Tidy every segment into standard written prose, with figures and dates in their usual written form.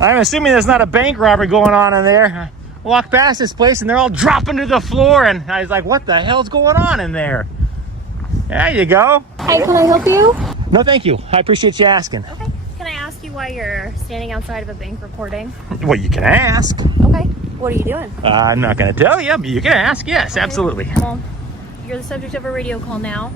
I'm assuming there's not a bank robbery going on in there. I walked past this place and they're all dropping to the floor, and I was like, what the hell's going on in there? There you go. Hi, can I help you? No, thank you. I appreciate you asking. Okay. Can I ask you why you're standing outside of a bank recording? Well, you can ask. Okay. What are you doing? I'm not going to tell you, but you can ask. Yes, okay. Absolutely. Well, you're the subject of a radio call now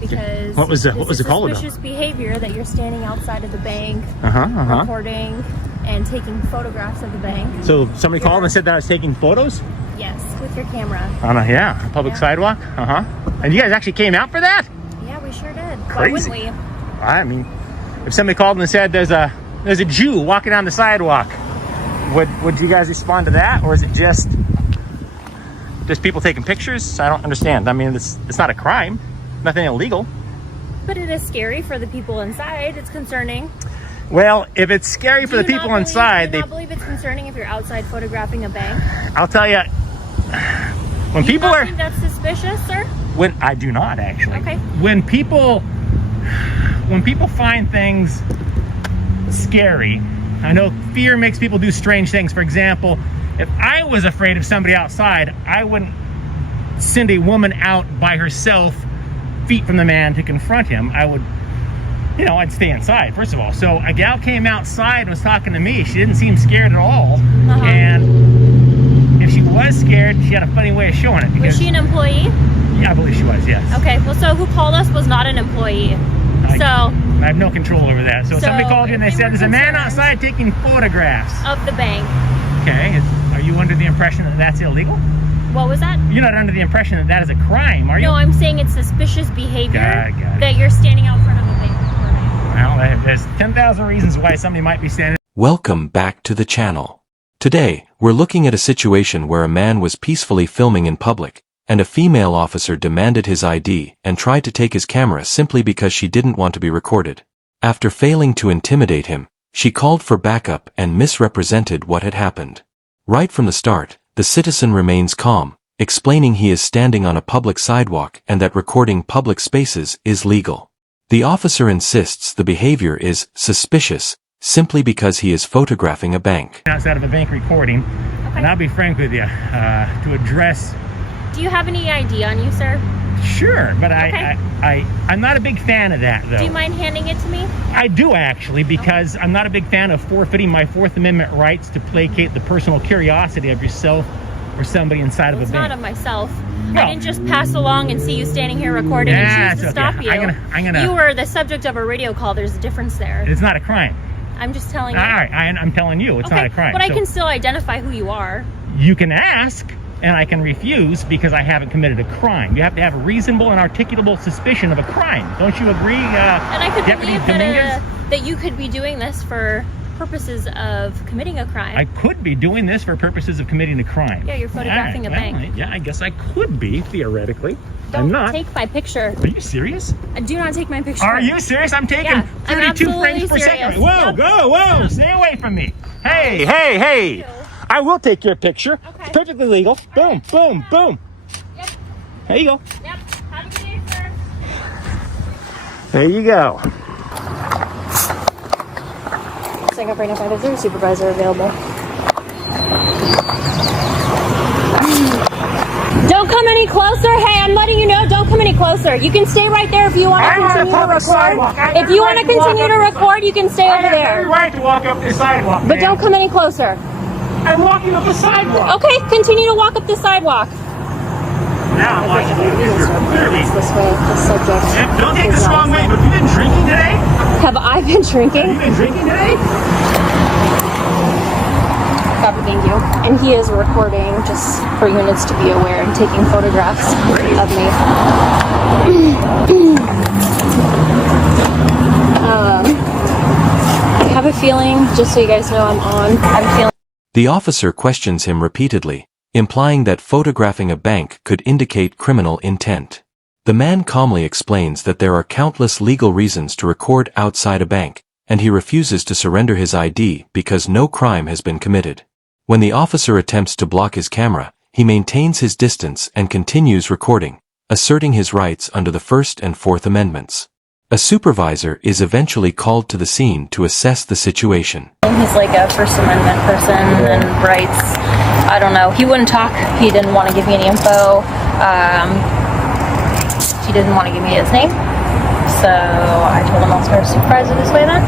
because what was the call about? Suspicious behavior that you're standing outside of the bank, recording and taking photographs of the bank. So somebody called and said that I was taking photos? Yes, with your camera. On a public sidewalk. And you guys actually came out for that? Yeah, we sure did. Crazy. Why wouldn't we? I mean, if somebody called and said there's a Jew walking down the sidewalk, would you guys respond to that, or is it just people taking pictures? I don't understand. I mean, it's not a crime, nothing illegal. But it is scary for the people inside. It's concerning. Well, if it's scary for the people inside, do you not believe it's concerning if you're outside photographing a bank? I'll tell you, when people are. Do you not think that's suspicious, sir? When I do not actually. Okay. When people find things scary, I know fear makes people do strange things. For example, if I was afraid of somebody outside, I wouldn't send a woman out by herself, feet from the man, to confront him. I would, I'd stay inside, first of all. So a gal came outside and was talking to me. She didn't seem scared at all. And if she was scared, she had a funny way of showing it. Was she an employee? Yeah, I believe she was, yes. Okay, well, so who called us was not an employee. I have no control over that. So somebody called you and they said there's a man outside taking photographs of the bank. Okay, are you under the impression that that's illegal? What was that? You're not under the impression that that is a crime, are you? No, I'm saying it's suspicious behavior that you're standing out front of a bank recording. Well, there's 10,000 reasons why somebody might be standing. Welcome back to the channel. Today, we're looking at a situation where a man was peacefully filming in public, and a female officer demanded his ID and tried to take his camera simply because she didn't want to be recorded. After failing to intimidate him, she called for backup and misrepresented what had happened. Right from the start, the citizen remains calm, explaining he is standing on a public sidewalk and that recording public spaces is legal. The officer insists the behavior is suspicious simply because he is photographing a bank. Outside of a bank recording, and I'll be frank with you, to address. Do you have any ID on you, sir? Sure, but I'm not a big fan of that, though. Do you mind handing it to me? I do, actually, because I'm not a big fan of forfeiting my Fourth Amendment rights to placate the personal curiosity of yourself or somebody inside of a bank. It's not of myself. No. I didn't just pass along and see you standing here recording and choose to stop you. You were the subject of a radio call. There's a difference there. It's not a crime. I'm just telling you. All right, I'm telling you, it's not a crime. But I can still identify who you are. You can ask, and I can refuse because I haven't committed a crime. You have to have a reasonable and articulable suspicion of a crime. Don't you agree, And I could Deputy believe that you could be doing this for purposes of committing a crime. I could be doing this for purposes of committing a crime. Yeah, you're photographing a bank. Yeah, I guess I could be, theoretically. Don't I'm not. take my picture. Are you serious? Do not take my picture. Are you serious? I'm taking 32 frames per second. Whoa, whoa, stay away from me. Hey. I will take your picture. Okay. It's perfectly legal. Boom, boom, boom. Yep. There you go. Yep. Have a good day, sir. There you go. Setting up right now. Is there a supervisor available? Don't come any closer. Hey, I'm letting you know, don't come any closer. You can stay right there if you want to continue to record. If you want to continue to record, you can stay over there. I have every right to walk up the sidewalk. But don't come any closer. I'm walking up the sidewalk. Okay, continue to walk up the sidewalk. Now I'm watching you. This way, the subject. Don't take this wrong way, but have you been drinking today? Have I been drinking? Have you been drinking today? Copy, thank you. And he is recording, just for units to be aware, and taking photographs of me. I have a feeling, just so you guys know I'm feeling. The officer questions him repeatedly, implying that photographing a bank could indicate criminal intent. The man calmly explains that there are countless legal reasons to record outside a bank, and he refuses to surrender his ID because no crime has been committed. When the officer attempts to block his camera, he maintains his distance and continues recording, asserting his rights under the First and Fourth Amendments. A supervisor is eventually called to the scene to assess the situation. He's like a First Amendment person and writes, I don't know, he wouldn't talk. He didn't want to give me any info. He didn't want to give me his name. So I told him I'll start a supervisor this way then.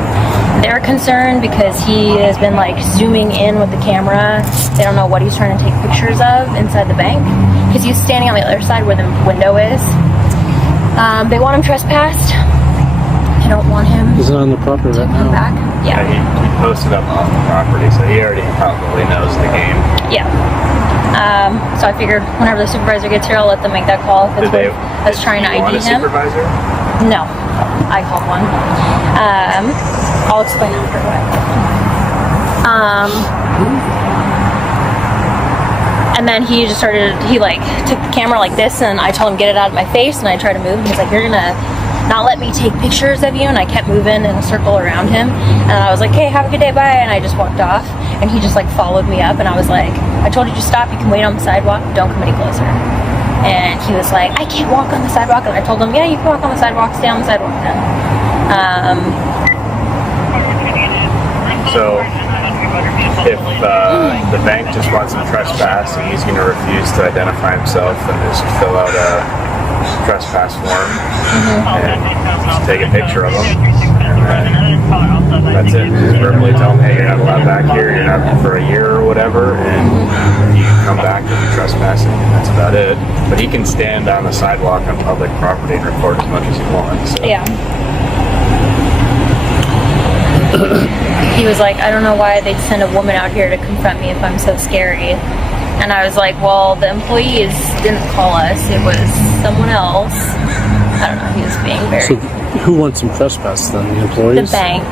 They're concerned because he has been like zooming in with the camera. They don't know what he's trying to take pictures of inside the bank because he's standing on the other side where the window is. They want him trespassed. I don't want him. He's on the property right now. Back. Yeah. He posted up on the property, so he already probably knows the game. Yeah. So I figured whenever the supervisor gets here, I'll let them make that call if it's worth us trying to ID want a him. supervisor? No, I called one. I'll explain after what I called one. And then he just started. He like took the camera like this, and I told him get it out of my face, and I tried to move. And he's like, "You're gonna not let me take pictures of you," and I kept moving in a circle around him, and I was like, "Hey, have a good day, bye," and I just walked off, and he just like followed me up, and I was like, "I told you to stop, you can wait on the sidewalk, don't come any closer." And he was like, "I can't walk on the sidewalk," and I told him, "Yeah, you can walk on the sidewalk, stay on the sidewalk then." So, if the bank just wants him trespass and he's going to refuse to identify himself and just fill out a trespass form and just take a picture of him, and then that's it. Just verbally tell him, hey, you're not allowed back here, you're not for a year or whatever, and you come back and be trespassing, and that's about it. But he can stand on the sidewalk on public property and record as much as he wants. So. Yeah. He was like, "I don't know why they'd send a woman out here to confront me if I'm so scary." And I was like, "Well, the employees didn't call us. It was someone else." I don't know. He was being very... So who wants him trespassed then? The employees? The bank.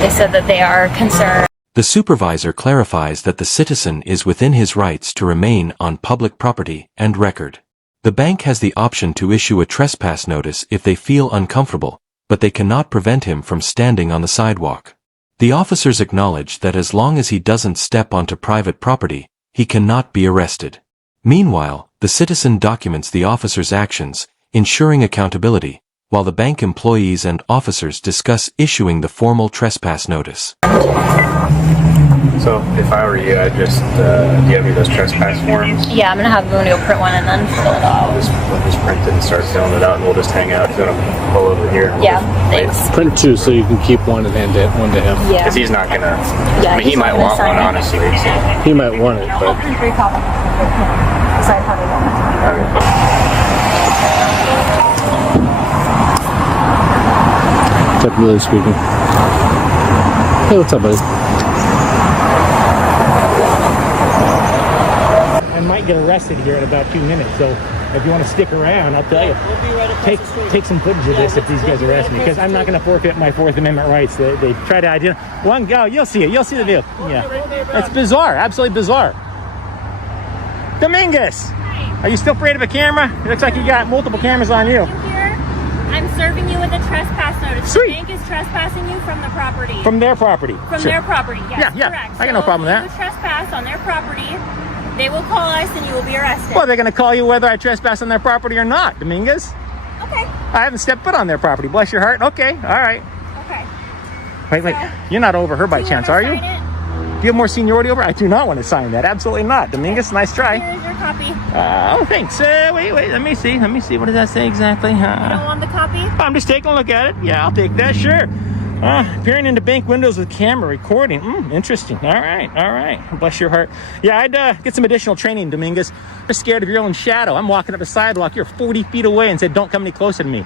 They said that they are concerned. The supervisor clarifies that the citizen is within his rights to remain on public property and record. The bank has the option to issue a trespass notice if they feel uncomfortable, but they cannot prevent him from standing on the sidewalk. The officers acknowledge that as long as he doesn't step onto private property, he cannot be arrested. Meanwhile, the citizen documents the officer's actions, ensuring accountability, while the bank employees and officers discuss issuing the formal trespass notice. So, if I were you, I'd just, do you have any of those trespass forms? Yeah, I'm going to have Mooney print one and then fill it out. We'll just print it and start filling it out, and we'll just hang out. He's gonna pull over here. And Yeah, thanks. Print two so you can keep one and hand it one to him. Yeah. Because he's not gonna. Yeah, I mean, he he's might not gonna want one, sign it. honestly. So. He might want it, I'll but print 3 copies. Decide how they want it. technically speaking. Hey, what's up, buddy? I might get arrested here in about 2 minutes, so if you want to stick around, I'll tell you. Take some footage of this if these guys arrest me, because I'm not going to forfeit my Fourth Amendment rights. They try to identify. One go, you'll see it. You'll see the view. Yeah, it's bizarre, absolutely bizarre. Dominguez, are you still afraid of a camera? It looks like you got multiple cameras on you. I'm serving you with a trespass notice. Sweet. The bank is trespassing you from the property. From their property. From Sure. their property, yes, Yeah, correct. I got no problem with if that. you trespass on their property, they will call us and you will be arrested. Well, they're going to call you whether I trespass on their property or not, Dominguez. Okay. I haven't stepped foot on their property. Bless your heart. Okay, all right. Okay. Wait. You're not over her by Do you chance, wanna are you? sign it? Do you have more seniority over? I do not want to sign that. Absolutely not. Dominguez, nice try. Here's your copy. Oh, thanks. Wait. Let me see. What does that say exactly? You don't want the copy? I'm just taking a look at it. Yeah, I'll take that. Sure. Peering into bank windows with camera recording. Interesting. All right. Bless your heart. Yeah, I'd get some additional training, Dominguez. You're scared of your own shadow. I'm walking up a sidewalk. You're 40 feet away and said, "Don't come any closer to me."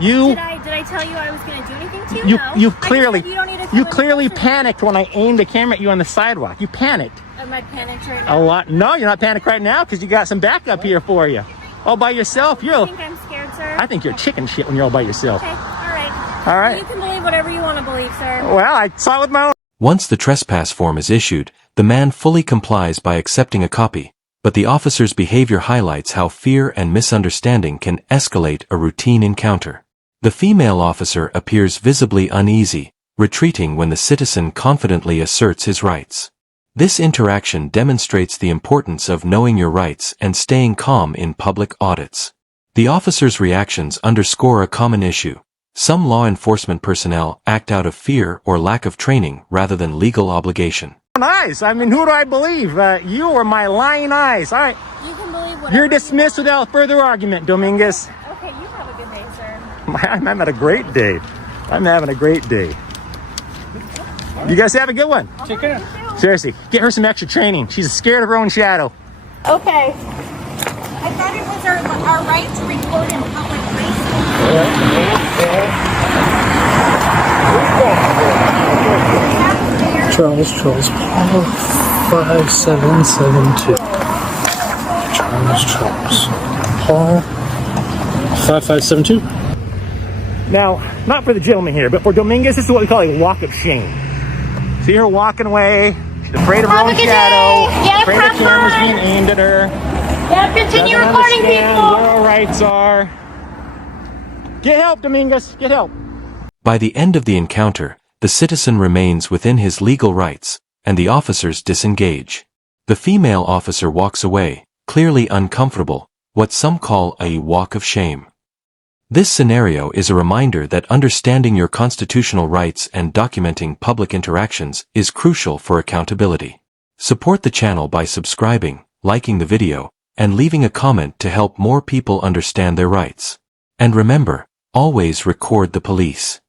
Did I tell you I was going to do anything to you? No. You I just clearly said you don't need to come any closer. panicked when I aimed the camera at you on the sidewalk. You panicked. Am I panicked right A now? lot. No, you're not panicked right now because you got some backup here for you. All by yourself. You think I'm scared, sir? I think you're chicken shit when you're all by yourself. Okay, all right. All right. You can believe whatever you want to believe, sir. Well, I saw it with my own. Once the trespass form is issued, the man fully complies by accepting a copy, but the officer's behavior highlights how fear and misunderstanding can escalate a routine encounter. The female officer appears visibly uneasy, retreating when the citizen confidently asserts his rights. This interaction demonstrates the importance of knowing your rights and staying calm in public audits. The officer's reactions underscore a common issue: Some law enforcement personnel act out of fear or lack of training rather than legal obligation. Nice. I mean, who do I believe? You or my lying eyes? All right. You can believe whatever. You're dismissed without further argument, Dominguez. Okay, you have a good day, sir. I'm having a great day. I'm having a great day. You guys have a good one. Take care. Seriously, get her some extra training. She's scared of her own shadow. Okay. I thought it was our right to record in public places. Charles, Paul, 5772. Charles, Paul, 5572. Now, not for the gentleman here, but for Dominguez, this is what we call a walk of shame. See her walking away. She's afraid of her Have own a good shadow. day. Yes, Afraid have the camera's fun. being aimed at her. Yeah, continue Doesn't recording, understand people. where her rights are. Get help, Dominguez. Get help. By the end of the encounter, the citizen remains within his legal rights, and the officers disengage. The female officer walks away, clearly uncomfortable, what some call a walk of shame. This scenario is a reminder that understanding your constitutional rights and documenting public interactions is crucial for accountability. Support the channel by subscribing, liking the video, and leaving a comment to help more people understand their rights. And remember, always record the police.